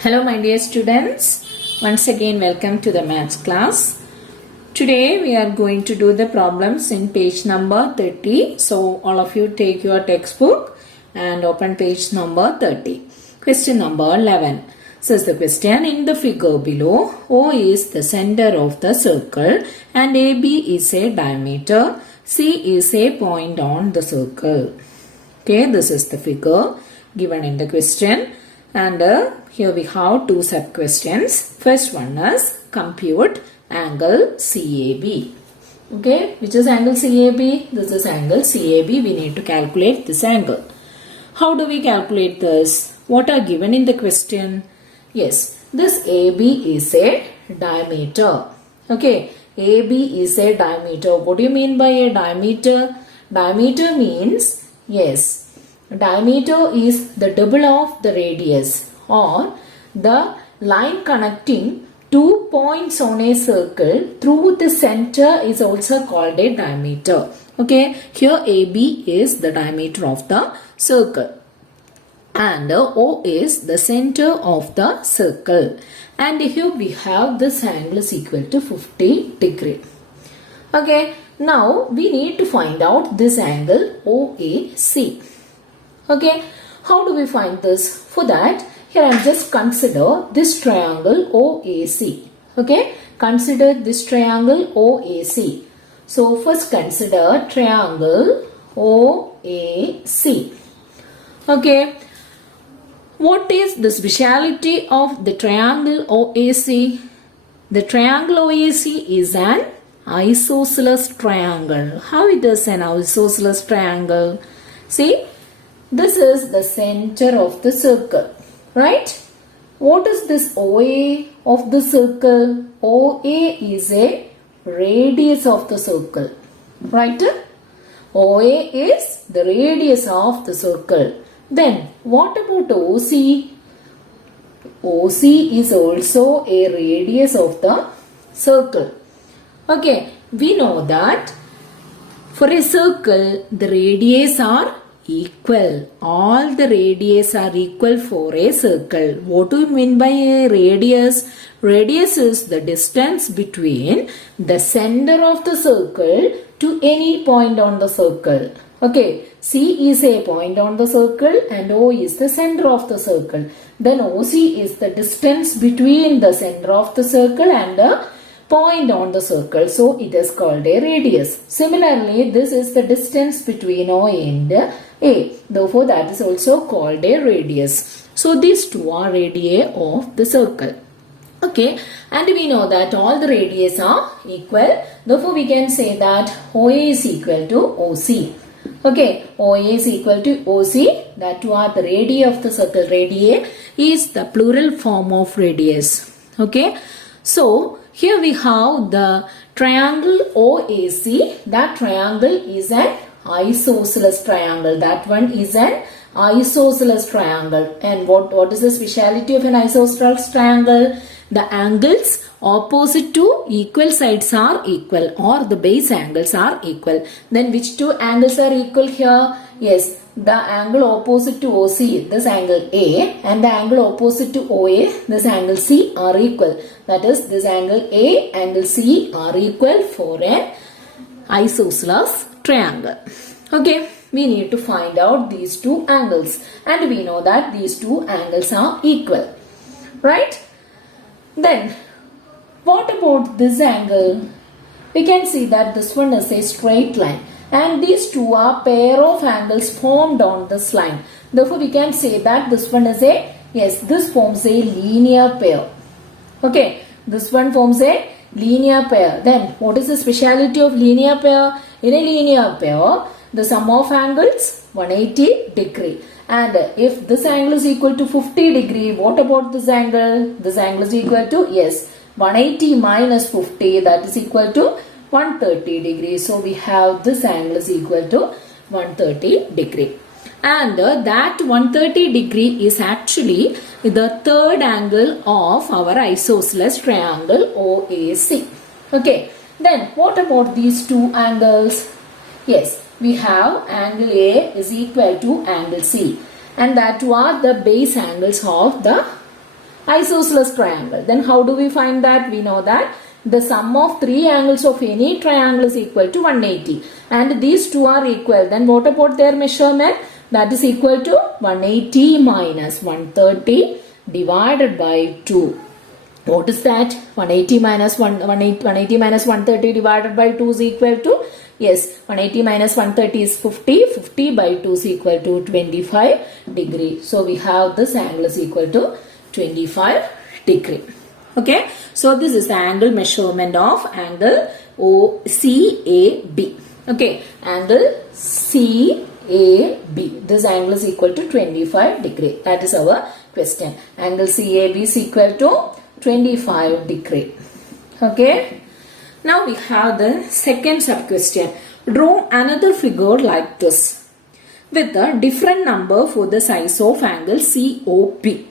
Hello my dear students, once again welcome to the maths class. Today we are going to do the problems in page number 30. So all of you take your textbook and open page number 30. Question number 11. Says the question, in the figure below, O is the center of the circle and AB is a diameter, C is a point on the circle. Okay, this is the figure given in the question. And here we have two sub questions. First one is compute angle CAB. Okay, which is angle CAB? This is angle CAB. We need to calculate this angle. How do we calculate this? What are given in the question? Yes, this AB is a diameter. Okay, AB is a diameter. What do you mean by a diameter? Diameter means, yes, diameter is the double of the radius or the line connecting two points on a circle through the center is also called a diameter. Okay, here AB is the diameter of the circle and O is the center of the circle, and here we have this angle is equal to 50 degree. Okay, now we need to find out this angle OAC. Okay, how do we find this? For that, here I am just consider this triangle OAC. Okay, consider this triangle OAC. So first consider triangle OAC. Okay, what is the speciality of the triangle OAC? The triangle OAC is an isosceles triangle. How it is an isosceles triangle? See, this is the center of the circle, right? What is this OA of the circle? OA is a radius of the circle, right? OA is the radius of the circle. Then what about OC? OC is also a radius of the circle. Okay, we know that for a circle the radius are equal. All the radius are equal for a circle. What do you mean by a radius? Radius is the distance between the center of the circle to any point on the circle. Okay, C is a point on the circle and O is the center of the circle. Then OC is the distance between the center of the circle and the point on the circle. So it is called a radius. Similarly, this is the distance between O and A. Therefore, that is also called a radius. So these two are radii of the circle. Okay, and we know that all the radii are equal. Therefore, we can say that OA is equal to OC. Okay, OA is equal to OC. That two are the radii of the circle. Radii is the plural form of radius. Okay, so here we have the triangle OAC. That triangle is an isosceles triangle. That one is an isosceles triangle. And what is the speciality of an isosceles triangle? The angles opposite to equal sides are equal, or the base angles are equal. Then which two angles are equal here? Yes, the angle opposite to OC, this angle A, and the angle opposite to OA, this angle C are equal. That is, this angle A, angle C are equal for an isosceles triangle. Okay, we need to find out these two angles, and we know that these two angles are equal, right? Then what about this angle? We can see that this one is a straight line and these two are pair of angles formed on this line. Therefore, we can say that this one is a, yes, this forms a linear pair. Okay, this one forms a linear pair. Then what is the speciality of linear pair? In a linear pair, the sum of angles 180 degree. And if this angle is equal to 50 degree, what about this angle? This angle is equal to, yes, 180 minus 50, that is equal to 130 degree. So we have this angle is equal to 130 degree. And that 130 degree is actually the third angle of our isosceles triangle OAC. Okay, then what about these two angles? Yes, we have angle A is equal to angle C, and that are the base angles of the isosceles triangle. Then how do we find that? We know that the sum of three angles of any triangle is equal to 180 and these two are equal. Then what about their measurement? That is equal to 180 minus 130 divided by 2. What is that? 180 minus 180 minus 130 divided by 2 is equal to, yes, 180 minus 130 is 50. 50 by 2 is equal to 25 degree. So we have this angle is equal to 25 degree. Okay, so this is the angle measurement of angle OCAB. Okay, angle CAB. This angle is equal to 25 degree. That is our question. Angle CAB is equal to 25 degree. Okay. Now we have the second sub question. Draw another figure like this with a different number for the size of angle COP.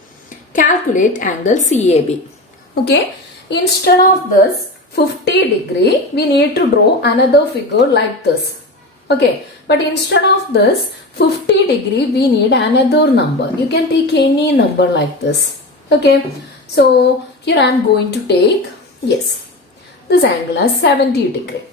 Calculate angle CAB. Okay, instead of this 50 degree, we need to draw another figure like this. Okay, but instead of this 50 degree, we need another number. You can take any number like this. Okay, so here I am going to take, yes, this angle as 70 degree.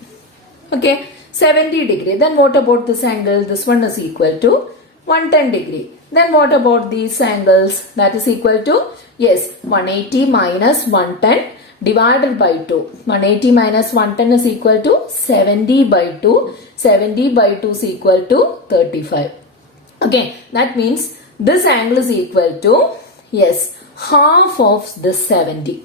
Okay, 70 degree. Then what about this angle? This one is equal to 110 degree. Then what about these angles? That is equal to, yes, 180 minus 110 divided by 2. 180 minus 110 is equal to 70 by 2. 70 by 2 is equal to 35. Okay, that means this angle is equal to, yes, half of this 70.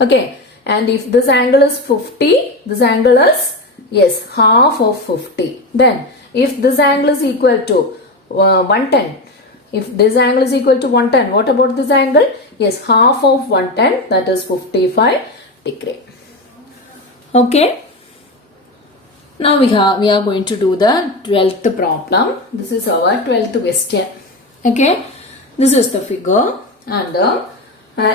Okay, and if this angle is 50, this angle is, yes, half of 50. Then if this angle is equal to 110, if this angle is equal to 110, what about this angle? Yes, half of 110, that is 55 degree. Okay. Now we are going to do the 12th problem. This is our 12th question. Okay. This is the figure and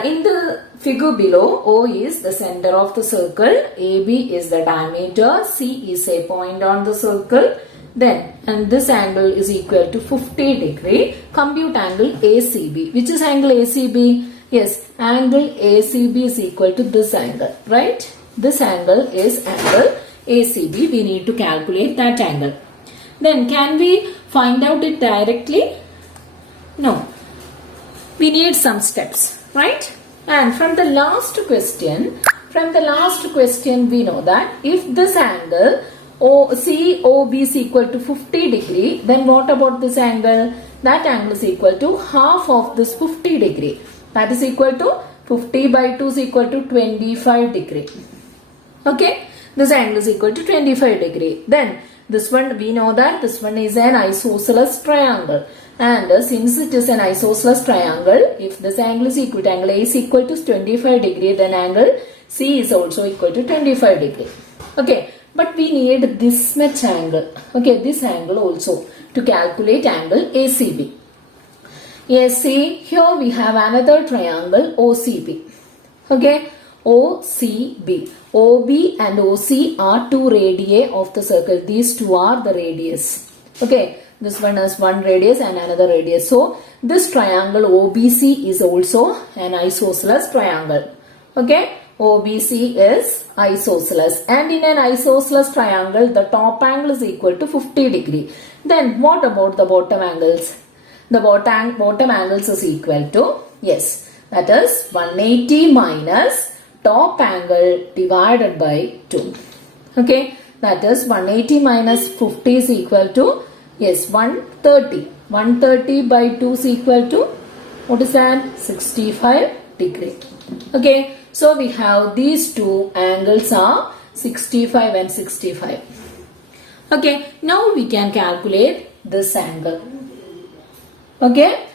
in the figure below, O is the center of the circle, AB is the diameter, C is a point on the circle. Then, and this angle is equal to 50 degree. Compute angle ACB. Which is angle ACB? Yes, angle ACB is equal to this angle, right? This angle is angle ACB. We need to calculate that angle. Then, can we find out it directly? No. We need some steps, right? And from the last question, we know that if this angle COB is equal to 50 degree, then what about this angle? That angle is equal to half of this 50 degree. That is equal to 50 by 2 is equal to 25 degree. Okay, this angle is equal to 25 degree. Then this one, we know that this one is an isosceles triangle. And since it is an isosceles triangle, if this angle is equal to angle A is equal to 25 degree, then angle C is also equal to 25 degree. Okay. But we need this much angle. Okay, this angle also to calculate angle ACB. Yes, see, here we have another triangle OCB. Okay, OCB. OB and OC are two radii of the circle. These two are the radius. Okay, this one has one radius and another radius. So, this triangle OBC is also an isosceles triangle. Okay. OBC is isosceles, and in an isosceles triangle the top angle is equal to 50 degree. Then what about the bottom angles? The bottom angles is equal to, yes, that is 180 minus top angle divided by 2. Okay, that is 180 minus 50 is equal to, yes, 130. 130 by 2 is equal to, what is that? 65 degree. Okay. So we have these two angles are 65 and 65. Okay, now we can calculate this angle. Okay,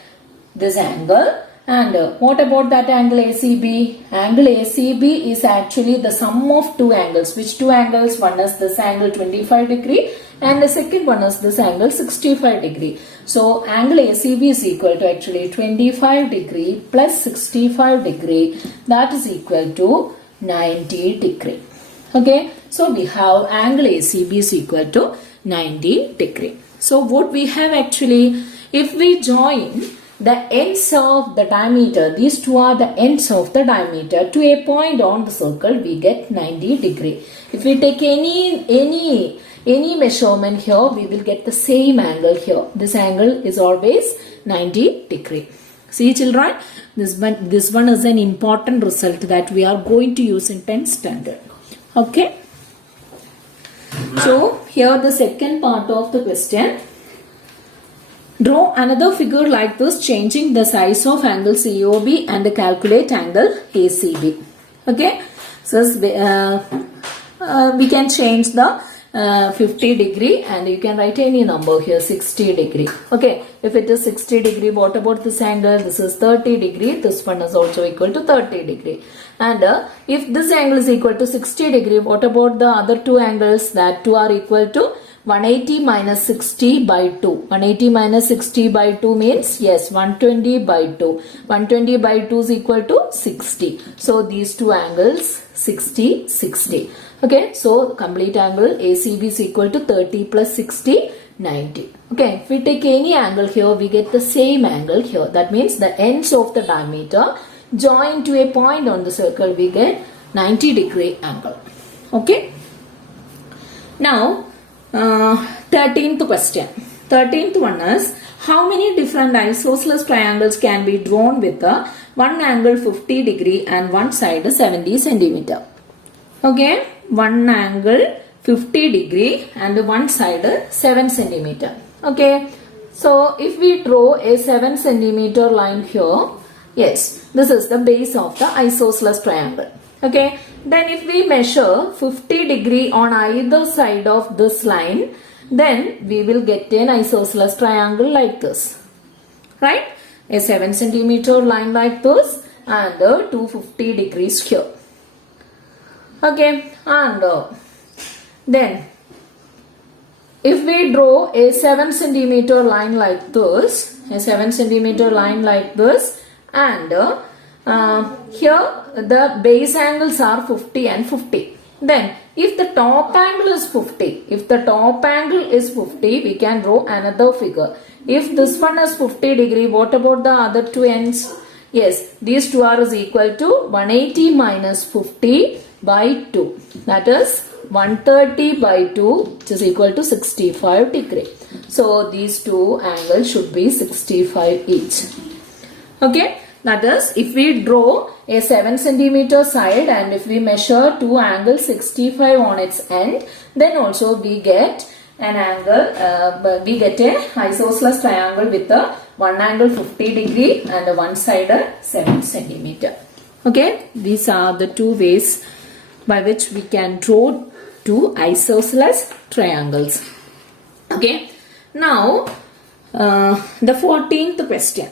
this angle, and what about that angle ACB? Angle ACB is actually the sum of two angles. Which two angles? One is this angle 25 degree and the second one is this angle 65 degree. So angle ACB is equal to actually 25 degree plus 65 degree, that is equal to 90 degree. Okay, so we have angle ACB is equal to 90 degree. So what we have actually, if we join the ends of the diameter, these two are the ends of the diameter to a point on the circle, we get 90 degree. If we take any measurement here, we will get the same angle here. This angle is always 90 degree. See children, this one is an important result that we are going to use in 10th standard. Okay. So here the second part of the question. Draw another figure like this, changing the size of angle COB and calculate angle ACB. Okay. So we can change the 50 degree and you can write any number here, 60 degree. Okay, if it is 60 degree, what about this angle? This is 30 degree. This one is also equal to 30 degree. And if this angle is equal to 60 degree, what about the other two angles? That two are equal to 180 minus 60 by 2. 180 minus 60 by 2 means, yes, 120 by 2. 120 by 2 is equal to 60. So these two angles, 60, 60. Okay, so complete angle ACB is equal to 30 plus 60, 90. Okay, if we take any angle here, we get the same angle here. That means the ends of the diameter join to a point on the circle, we get 90 degree angle. Okay. Now, 13th question. 13th one is, how many different isosceles triangles can be drawn with one angle 50 degree and one side 70 centimeter? Okay, one angle 50 degree and one side 7 centimeter. Okay, so if we draw a 7 centimeter line here, yes, this is the base of the isosceles triangle. Okay, then if we measure 50 degree on either side of this line, then we will get an isosceles triangle like this. Right? A 7 centimeter line like this and 250 degrees here. Okay, and then if we draw a 7 centimeter line like this, a 7 centimeter line like this, and here the base angles are 50 and 50. Then if the top angle is 50, we can draw another figure. If this one is 50 degree, what about the other two ends? Yes, these two are is equal to 180 minus 50 by 2. That is 130 by 2, which is equal to 65 degree. So these two angles should be 65 each. Okay. That is, if we draw a 7 centimeter side and if we measure two angles 65 on its end, then also we get an angle, we get a isosceles triangle with a one angle 50 degree and one side 7 centimeter. Okay, these are the two ways by which we can draw two isosceles triangles. Okay, now the 14th question.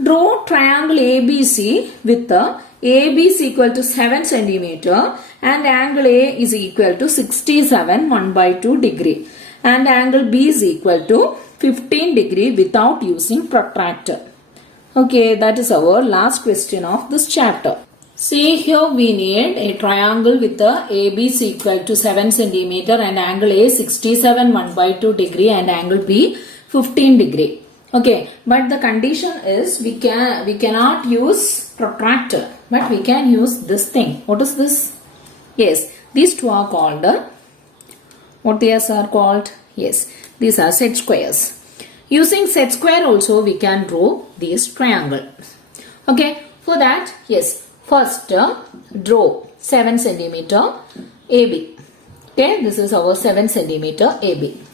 Draw triangle ABC with the AB is equal to 7 centimeter and angle A is equal to 67 1 by 2 degree and angle B is equal to 15 degree without using protractor. Okay, that is our last question of this chapter. See, here we need a triangle with the AB is equal to 7 centimeter and angle A 67 1 by 2 degree and angle B 15 degree. Okay, but the condition is we cannot use protractor, but we can use this thing. What is this? Yes, these two are called, what these are called? Yes, these are set squares. Using set square also we can draw this triangle. Okay, for that, yes, first draw 7 centimeter AB. Okay, this is our 7 centimeter AB.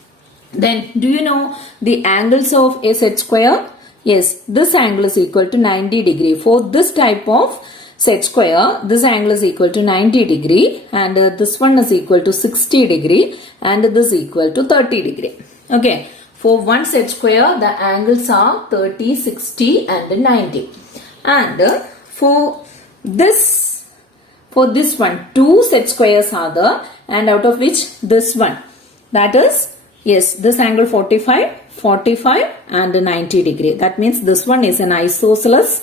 Then, do you know the angles of a set square? Yes, this angle is equal to 90 degree. For this type of set square, this angle is equal to 90 degree and this one is equal to 60 degree and this is equal to 30 degree. Okay, for one set square, the angles are 30, 60 and 90. And for this one, two set squares are there and out of which this one, that is, yes, this angle 45, 45 and 90 degree. That means this one is an isosceles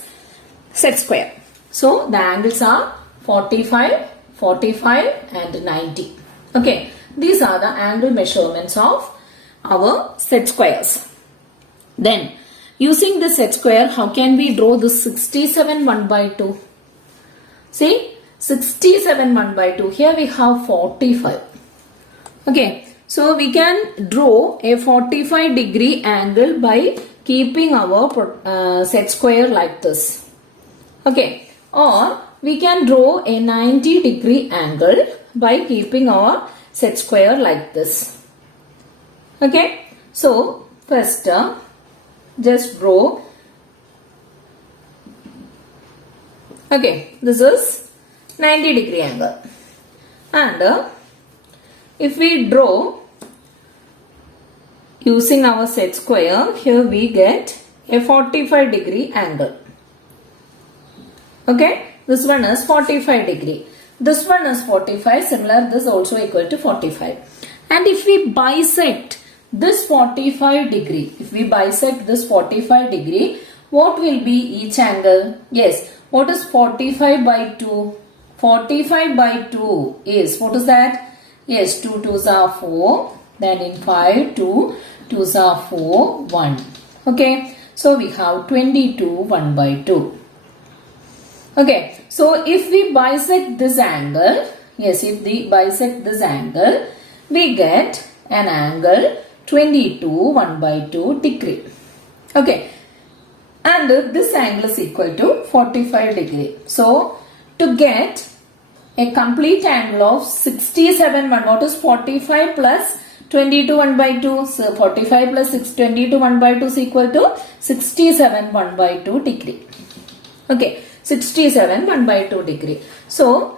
set square. So the angles are 45, 45 and 90. Okay, these are the angle measurements of our set squares. Then using the set square, how can we draw this 67 1 by 2? See, 67 1 by 2. Here we have 45. Okay, so we can draw a 45 degree angle by keeping our set square like this. Okay, or we can draw a 90 degree angle by keeping our set square like this. Okay, so first just draw. Okay, this is 90 degree angle, and if we draw using our set square, here we get a 45 degree angle. Okay, this one is 45 degree. This one is 45, similar, this also equal to 45. And if we bisect this 45 degree, what will be each angle? Yes, what is 45 by 2? 45 by 2 is, what is that? Yes, 2 2s are 4. Then in 5, 2 2s are 4, 1. Okay, so we have 22 1 by 2. Okay, so if we bisect this angle, yes, if we bisect this angle, we get an angle 22 1 by 2 degree. Okay, and this angle is equal to 45 degree. So, to get a complete angle of 67 1, what is 45 plus 22 1 by 2? So, 45 plus 22 1 by 2 is equal to 67 1 by 2 degree. Okay, 67 1 by 2 degree. So,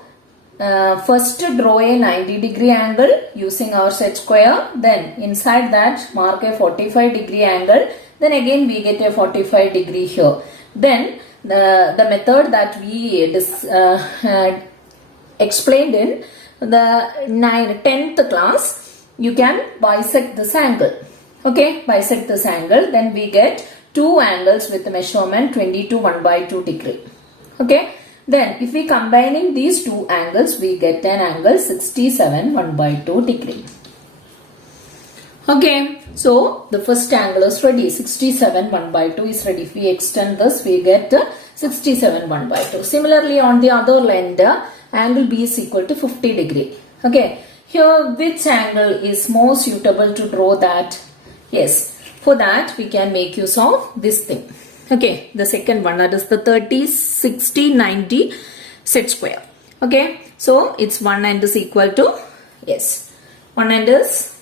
first draw a 90 degree angle using our set square. Then inside that mark a 45 degree angle. Then again we get a 45 degree here. Then the method that we explained in the 10th class, you can bisect this angle. Okay, bisect this angle. Then we get two angles with the measurement 22 1 by 2 degree. Okay, then if we combining these two angles, we get an angle 67 1 by 2 degree. Okay, so the first angle is ready. 67 1 by 2 is ready. If we extend this, we get 67 1 by 2. Similarly, on the other end, angle B is equal to 50 degree. Okay, here which angle is more suitable to draw that? Yes, for that we can make use of this thing. Okay, the second one, that is the 30 60 90 set square. Okay, so its one end is equal to, yes, one end is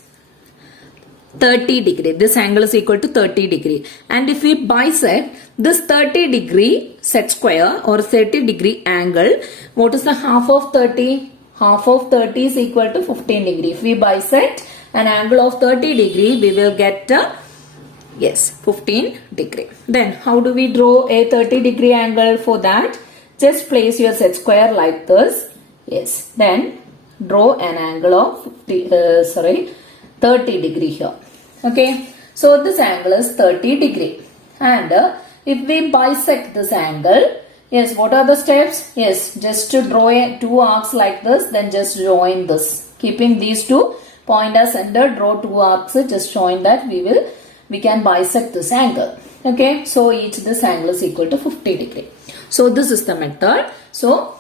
30 degree. This angle is equal to 30 degree. And if we bisect this 30 degree set square or 30 degree angle, what is the half of 30? Half of 30 is equal to 15 degree. If we bisect an angle of 30 degree, we will get yes, 15 degree. Then how do we draw a 30 degree angle? For that, just place your set square like this. Yes, then draw an angle of 30 degree here. Okay, so this angle is 30 degree. And if we bisect this angle, yes, what are the steps? Yes, just to draw two arcs like this, then just join this. Keeping these two point as center, draw two arcs, just join that, we can bisect this angle. Okay, so each this angle is equal to 50 degree. So this is the method. So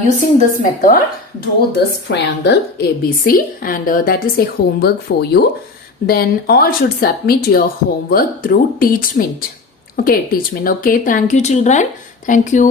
using this method, draw this triangle ABC, and that is a homework for you. Then all should submit your homework through Teachmint. Okay, Teachmint. Okay, thank you children. Thank you.